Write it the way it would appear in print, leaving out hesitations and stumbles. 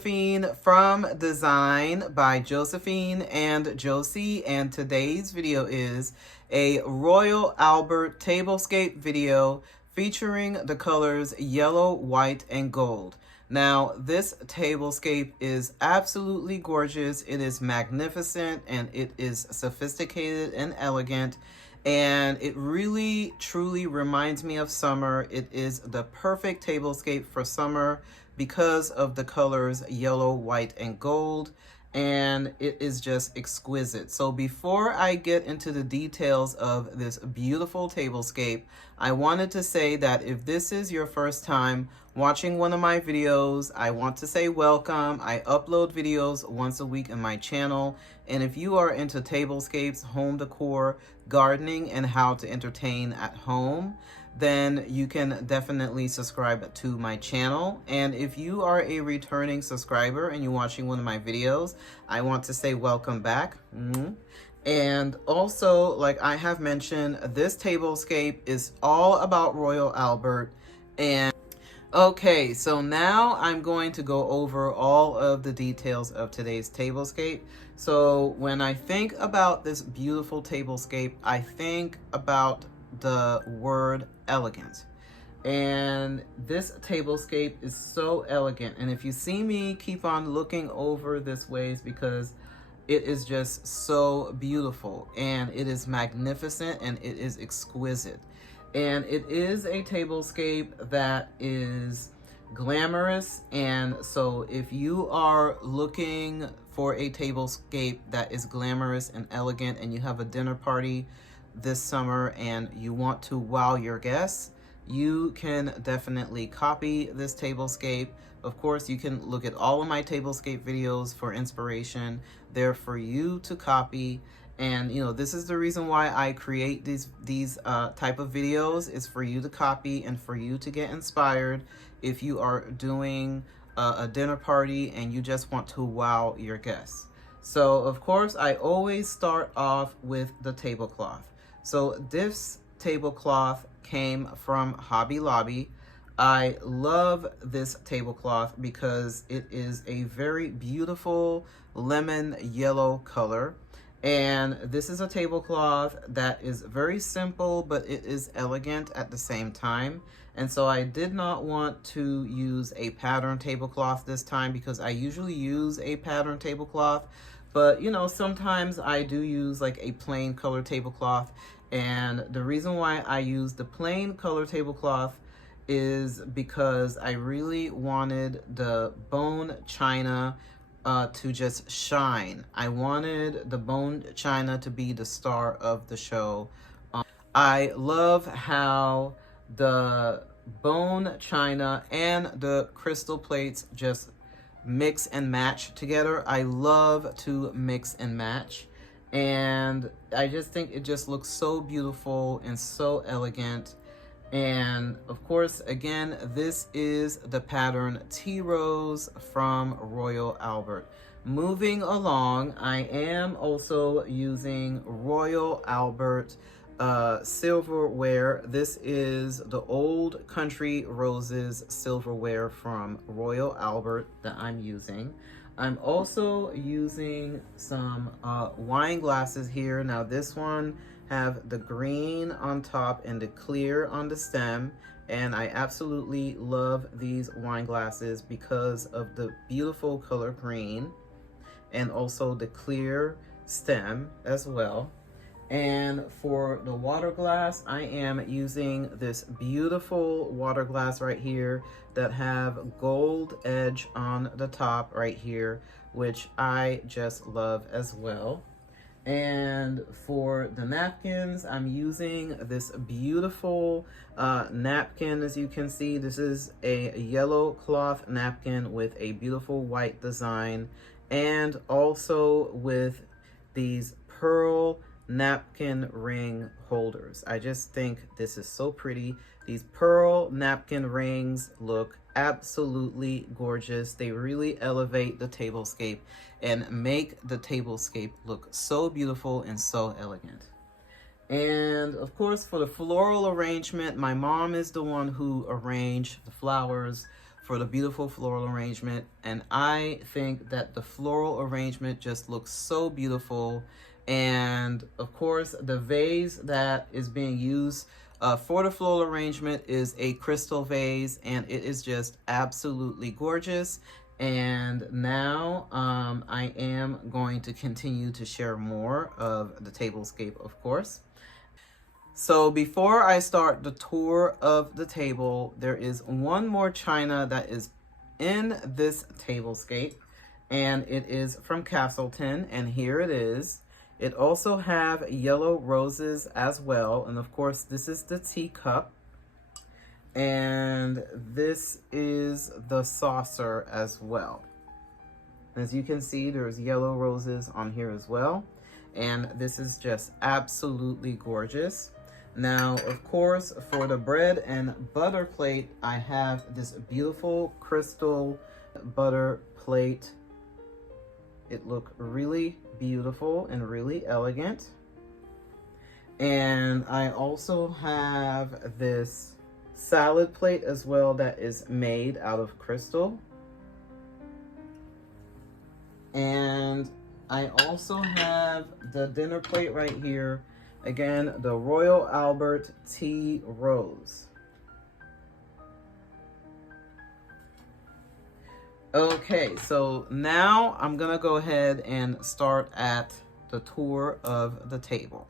Josephine from Design by Josephine and Josee, and today's video is a Royal Albert tablescape video featuring the colors yellow, white, and gold. Now, this tablescape is absolutely gorgeous. It is magnificent and it is sophisticated and elegant. And it really, truly reminds me of summer. It is the perfect tablescape for summer because of the colors yellow, white, and gold. And it is just exquisite. So before I get into the details of this beautiful tablescape, I wanted to say that if this is your first time watching one of my videos, I want to say welcome. I upload videos once a week in my channel. And if you are into tablescapes, home decor, gardening, and how to entertain at home, then you can definitely subscribe to my channel. And if you are a returning subscriber and you're watching one of my videos, I want to say welcome back. And also, like I have mentioned, this tablescape is all about Royal Albert. And okay, so now I'm going to go over all of the details of today's tablescape. So when I think about this beautiful tablescape, I think about the word elegant. And this tablescape is so elegant. And if you see me keep on looking over this ways, because it is just so beautiful and it is magnificent and it is exquisite. And it is a tablescape that is glamorous. And so if you are looking for a tablescape that is glamorous and elegant and you have a dinner party this summer and you want to wow your guests, you can definitely copy this tablescape. Of course, you can look at all of my tablescape videos for inspiration. They're for you to copy. And you know, this is the reason why I create these type of videos, is for you to copy and for you to get inspired if you are doing a dinner party and you just want to wow your guests. So of course, I always start off with the tablecloth. So this tablecloth came from Hobby Lobby. I love this tablecloth because it is a very beautiful lemon yellow color. And this is a tablecloth that is very simple, but it is elegant at the same time. And so I did not want to use a pattern tablecloth this time, because I usually use a pattern tablecloth. But you know, sometimes I do use like a plain color tablecloth. And the reason why I use the plain color tablecloth is because I really wanted the bone china to just shine. I wanted the bone china to be the star of the show. I love how the bone china and the crystal plates just mix and match together. I love to mix and match. And I just think it just looks so beautiful and so elegant. And of course, again, this is the pattern Tea Rose from Royal Albert. Moving along, I am also using Royal Albert silverware. This is the Old Country Roses silverware from Royal Albert that I'm using. I'm also using some wine glasses here. Now this one have the green on top and the clear on the stem, and I absolutely love these wine glasses because of the beautiful color green and also the clear stem as well. And for the water glass, I am using this beautiful water glass right here that have gold edge on the top right here, which I just love as well. And for the napkins, I'm using this beautiful napkin. As you can see, this is a yellow cloth napkin with a beautiful white design, and also with these pearl napkin ring holders. I just think this is so pretty. These pearl napkin rings look absolutely gorgeous. They really elevate the tablescape and make the tablescape look so beautiful and so elegant. And of course, for the floral arrangement, my mom is the one who arranged the flowers for the beautiful floral arrangement. And I think that the floral arrangement just looks so beautiful. And of course, the vase that is being used for the floral arrangement is a crystal vase, and it is just absolutely gorgeous. And now I am going to continue to share more of the tablescape, of course. So before I start the tour of the table, there is one more china that is in this tablescape, and it is from Castleton, and here it is. It also have yellow roses as well, and of course this is the teacup, and this is the saucer as well. As you can see, there's yellow roses on here as well, and this is just absolutely gorgeous. Now, of course, for the bread and butter plate, I have this beautiful crystal butter plate. It looks really beautiful and really elegant. And I also have this salad plate as well that is made out of crystal. And I also have the dinner plate right here. Again, the Royal Albert Tea Rose. Okay, so now I'm gonna go ahead and start at the tour of the table.